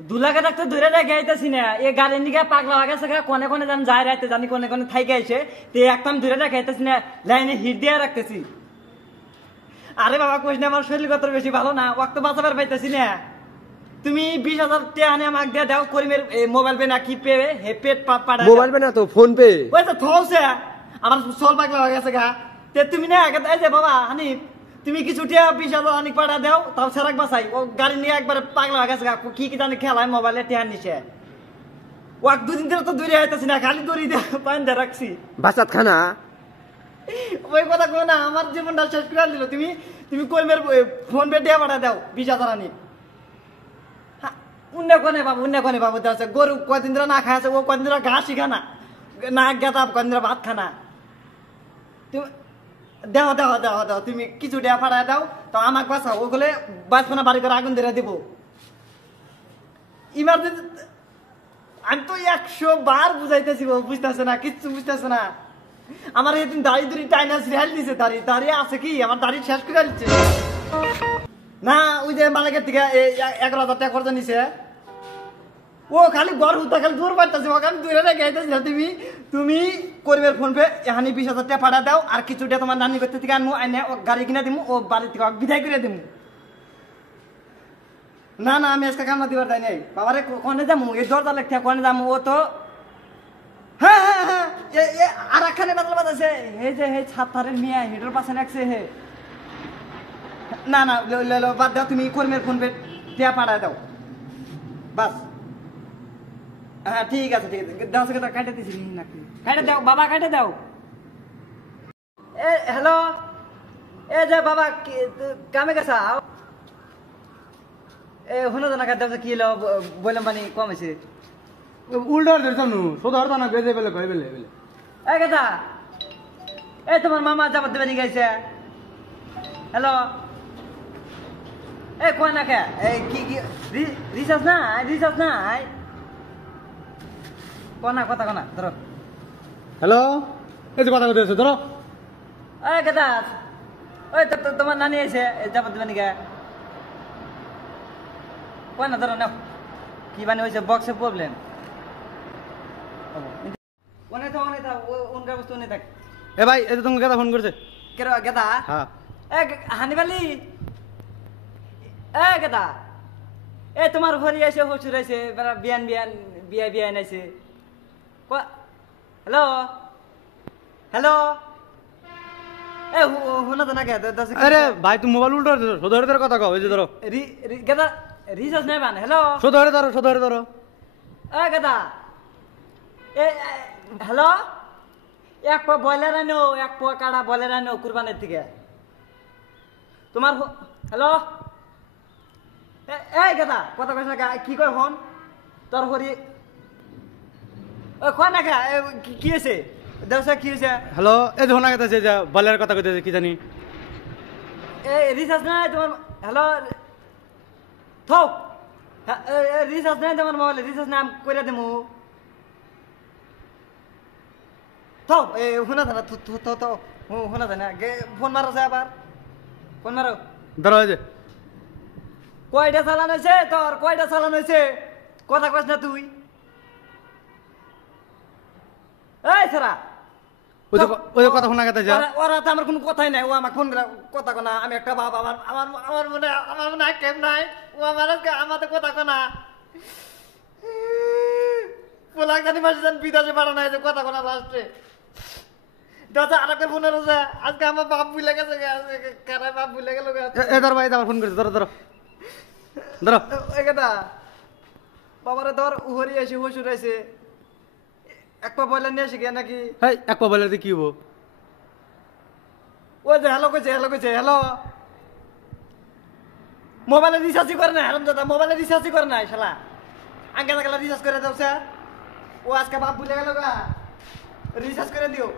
দুলাকে ডাকতে ধরে রেখে আইতেছি না এ গাড়ি নিয়ে পাগলা হয়ে গেছে কোনে কোনে জানি যায় রাইতে জানি কোনে কোনে থাইকে আইছে তে একদম ধরে রেখে আইতেছি না লাইনে হিট দিয়ে রাখতেছি। আরে বাবা কইস না আমার শরীর কত বেশি ভালো না ওয়াক্ত বাঁচাবার পাইতেছি না। তুমি 20,000 টাকা আনে আমাকে দিয়ে দাও করিমের মোবাইল পে না কি পে হে পেট পাড়া মোবাইল পে না তো ফোন পে ওই তো থৌছে আমার সোল পাগলা হয়ে গেছে গা। তে তুমি না আগে এই যে বাবা হানি তুমি কিছু টিয়া 20,000 অনেক পাড়া দাও তাও সেরাক বাসাই ও গাড়ি নিয়ে একবার পাগলা হয়ে গেছে গা কি কি জানি খেলায় মোবাইলে টিয়া নিছে ওয়াক দুদিন ধরে তো দূরে আইতাছি না খালি দড়ি দিয়ে পান দিয়ে রাখছি বাসাত খানা ওই কথা কো না আমার জীবনটা শেষ করে দিল। তুমি তুমি করিমের ফোন পে টিয়া পাঠা দাও 20,000 আনি উন্নে কোনে বাবু দেওয়া গরু কয়দিন ধরে না খাইছে ও কয়দিন ধরে ঘাসই খানা না গেতা কয়দিন ধরে ভাত খানা তুমি দেও দেও দেও দেও তুমি কিছু দেয়া ফাড়া দাও তো আমাকে বাঁচাও ওগুলো বাঁচপনা বাড়ি করে আগুন ধরে দেবো ইমার্জেন্সি। আমি তো 100 বার বুঝাইতেছি বুঝতেছে না কিচ্ছু বুঝতেছে না। আমার এদিন দাড়ি দুড়ি টাইনা সিরিয়াল দিছে দাড়ি আছে কি আমার দাড়ি শেষ করে দিচ্ছে না ওই যে মালিকের থেকে 11,000 টাকা খরচা নিছে ও খালি গড় হুতা খালি দূর পাইতেছে ওকে আমি দূরে রেখে আইতেছি না। তুমি তুমি করিমের ফোন পে এখানে 20,000 টাকা পাঠা দাও আর কিছুটা তোমার নানি করতে থেকে আনবো আইনে ও গাড়ি কিনে দিমু ও বাড়ি থেকে বিদায় করে দিমু। না না আমি আজকে কামনা দিবার তাই নাই বাবারে কোনে যামু এই দরজা লেখা কোনে যামু ও তো হ্যাঁ হ্যাঁ হ্যাঁ আর একখানে বাদল আছে এই যে হে ছাত্রের মিয়া হেডের পাশে রাখছে হে না না বাদ দাও তুমি কর্মের ফোন পে টিয়া পাঠা দাও বাস। হ্যাঁ ঠিক আছে 10 টাকা কাটে দিছি নাকি কাটে দাও বাবা কাটে দাও। এ হ্যালো এ যে বাবা কামে গেছা এ হলো না কাটে দাও কি লো বললাম মানে কম হইছে উল্টো ধরছানু সোদা হরতা না বেজে বেলে কই বেলে বেলে এ কথা এ তোমার মামা যাবত দেবে গেছে হ্যালো এ কই না কে এই কি কি রিচার্জ না কোনা কথা কোনা ধরো হ্যালো এই যে কথা কইতেছ ধরো এই কথা ওই তো তোমার নানি এসে যাবত দেবে নিকে কই না ধরো নাও কি বানি হইছে বক্সে প্রবলেম ওনে তো উনকা বস্তু নে থাক। এ ভাই এই যে তুমি কেদা ফোন করছে কেরো গেদা হ্যাঁ এ হানিবালি এ গেদা এ তোমার ঘরে এসে হচুর আছে বিয়া নাইছে হ্যালো হ্যালো এ হুনা তো না কে আরে ভাই তুমি মোবাইল উল্টো ধরছো সোদা হরে কথা কও এই যে ধরো গেদা রিচার্জ নাই বান হ্যালো সোদা হরে ধরো এ গেদা এ হ্যালো এক পা বয়লার আনো এক পা কাড়া বয়লার আনো কুরবানের থেকে তোমার হ্যালো এই গেদা কথা কইছ না কি কয় হন তোর হরি ও কোন না কি হইছে দেওসা কি হইছে হ্যালো এই যে হোনা কইতাছে যে বলের কথা কইতাছে কি জানি এই রিচার্জ নাই তোমার হ্যালো থো রিচার্জ নাই তোমার মোবাইলে রিচার্জ নাম কইরা দেমু তো শোনা না তো শোনা না ফোন মারো আবার ফোন মারো ধরো এই যে কয়টা চালান হয়েছে তোর কয়টা চালান হয়েছে কথা কস না তুই এই সারা ওই যে কথা শোনা গেছে ওরা তো আমার কোনো কথাই নাই ও আমার ফোন কথা কনা আমি একটা বাপ আমার মনে কেম নাই ও আমাদের কথা কনা পোলাক জানি মাসে জানি বিদেশে পাঠানো হয়েছে কথা কনা লাস্টে দাদা আরেকটা ফোনের আছে আজকে আমার বাপ ভুলে গেছে কারা বাপ ভুলে গেল এ ধর ভাই আমার ফোন করেছে ধরো ওই কথা বাবারে ধর উহরি এসে হসুর আছে এক পা বয়লার নিয়ে আসে গিয়ে নাকি এক পা বয়লার কি হবো ওই যে হ্যালো কইছে হ্যালো মোবাইলে রিচার্জই করে না হারাম দাদা মোবাইলে রিচার্জই করে না শালা আগে রিচার্জ করে দাও ও আজকে বাপ ভুলে গেল গা রিচার্জ করে দিও